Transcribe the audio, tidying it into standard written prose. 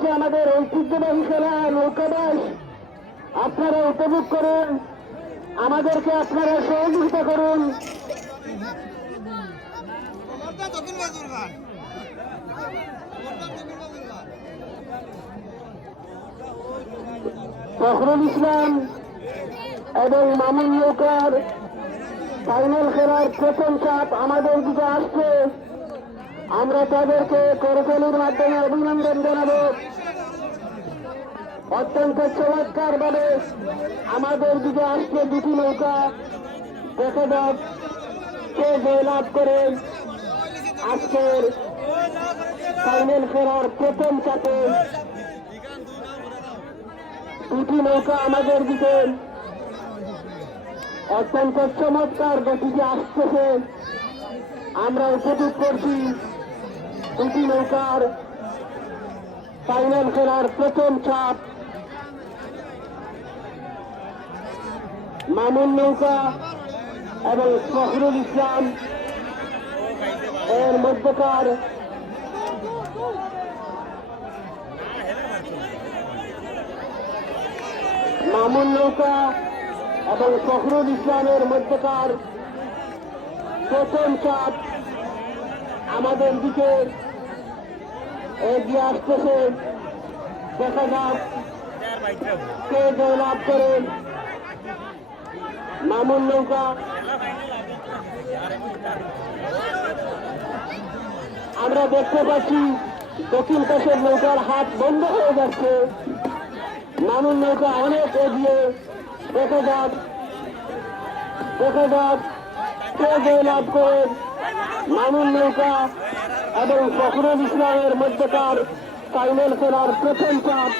হচ্ছে আমাদের ঐতিহ্যবাহী খেলা নৌকাবাস। আপনারা উপভোগ করুন, আমাদেরকে আপনারা সহযোগিতা করুন। ফখরুল ইসলাম এবং মামুন নৌকার ফাইনাল খেলার প্রথম চাপ আমাদের দিকে আসছে। আমরা তাদেরকে করতালির মাধ্যমে অভিনন্দন জানাবো। অত্যন্ত চমৎকার ভাবে আমাদের দিকে আসছে দুটি নৌকা। দেখা যাক কে জয়লাভ করে আজকের ফাইনাল খেলার প্রথম চাপে। দুটি নৌকা আমাদের দিকে অত্যন্ত চমৎকার গতিতে আসতেছে। আমরা উপভোগ করছি দুটি নৌকার ফাইনাল খেলার প্রথম চাপ। মামুন নৌকা এবং ফখরুল ইসলাম এর মধ্যকার মামুন নৌকা এবং ফখরুল ইসলামের মধ্যকার প্রথম চাপ আমাদের দিকে এগিয়ে আসতেছে। দেখা যাক কে জয়লাভ করে। মামুন নৌকা আমরা দেখতে পাচ্ছি দক্ষিণ পাশের নৌকার হাত বন্ধ হয়ে যাচ্ছে। মামুন নৌকা অনেক এগিয়ে। দেখা যাক কে জয়লাভ করে। মামুন নৌকা এবং ফখরুল ইসলামের মধ্যকার ফাইনাল খেলার প্রথম চাপ।